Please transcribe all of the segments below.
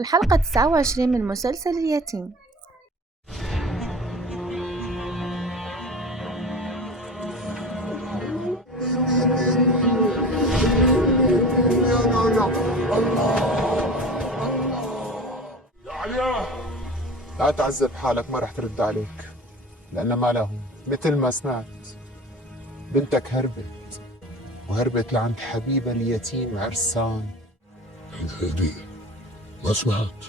الحلقة 29 من مسلسل اليتيم. لا تعذب حالك، ما رح ترد عليك لأن ما لهم. مثل ما سمعت بنتك هربت لعند حبيبها اليتيم عرسان. هدي ما سمعت؟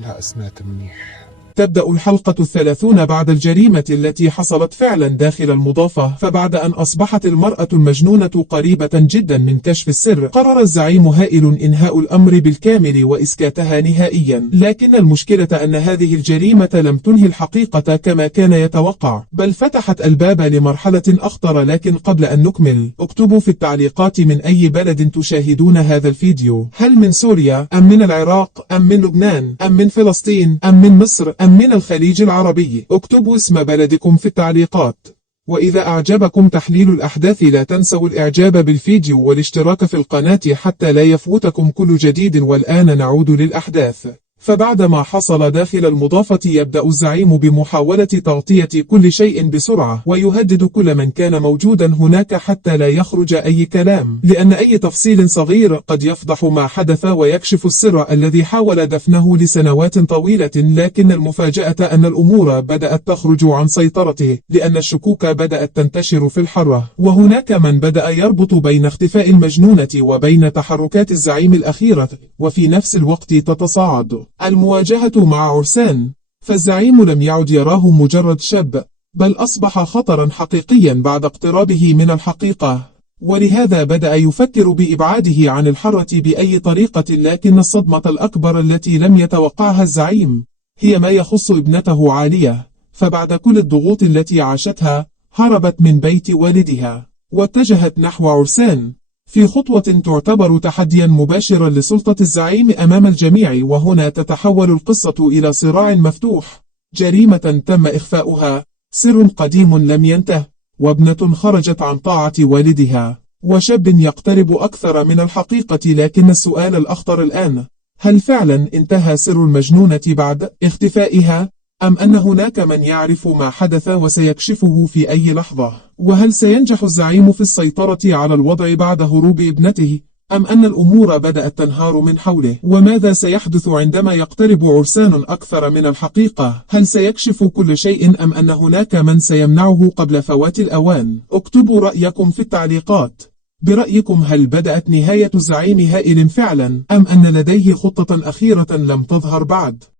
لا سمعت منيح. تبدأ الحلقة 30 بعد الجريمة التي حصلت فعلا داخل المضافة. فبعد أن أصبحت المرأة المجنونة قريبة جدا من كشف السر، قرر الزعيم هائل إنهاء الأمر بالكامل وإسكاتها نهائيا. لكن المشكلة أن هذه الجريمة لم تنهي الحقيقة كما كان يتوقع، بل فتحت الباب لمرحلة أخطر. لكن قبل أن نكمل، اكتبوا في التعليقات من أي بلد تشاهدون هذا الفيديو. هل من سوريا أم من العراق أم من لبنان أم من فلسطين أم من مصر أم من الخليج العربي؟ اكتبوا اسم بلدكم في التعليقات. وإذا أعجبكم تحليل الأحداث لا تنسوا الإعجاب بالفيديو والاشتراك في القناة حتى لا يفوتكم كل جديد. والآن نعود للأحداث. فبعد ما حصل داخل المضافة، يبدأ الزعيم بمحاولة تغطية كل شيء بسرعة، ويهدد كل من كان موجودا هناك حتى لا يخرج أي كلام، لأن أي تفصيل صغير قد يفضح ما حدث ويكشف السر الذي حاول دفنه لسنوات طويلة. لكن المفاجأة أن الأمور بدأت تخرج عن سيطرته، لأن الشكوك بدأت تنتشر في الحرة، وهناك من بدأ يربط بين اختفاء المجنونة وبين تحركات الزعيم الأخيرة، وفي نفس الوقت تتصاعد المواجهة مع عرسان. فالزعيم لم يعد يراه مجرد شاب، بل أصبح خطرا حقيقيا بعد اقترابه من الحقيقة، ولهذا بدأ يفكر بإبعاده عن الحرة بأي طريقة. لكن الصدمة الأكبر التي لم يتوقعها الزعيم هي ما يخص ابنته عالية. فبعد كل الضغوط التي عاشتها، هربت من بيت والدها واتجهت نحو عرسان، في خطوة تعتبر تحديا مباشرا لسلطة الزعيم أمام الجميع. وهنا تتحول القصة إلى صراع مفتوح، جريمة تم إخفاؤها، سر قديم لم ينته، وابنة خرجت عن طاعة والدها، وشاب يقترب أكثر من الحقيقة. لكن السؤال الأخطر الآن، هل فعلا انتهى سر المجنونة بعد اختفائها؟ أم أن هناك من يعرف ما حدث وسيكشفه في أي لحظة؟ وهل سينجح الزعيم في السيطرة على الوضع بعد هروب ابنته؟ أم أن الأمور بدأت تنهار من حوله؟ وماذا سيحدث عندما يقترب عرسان أكثر من الحقيقة؟ هل سيكشف كل شيء أم أن هناك من سيمنعه قبل فوات الأوان؟ اكتبوا رأيكم في التعليقات. برأيكم، هل بدأت نهاية الزعيم هائل فعلا، أم أن لديه خطة أخيرة لم تظهر بعد؟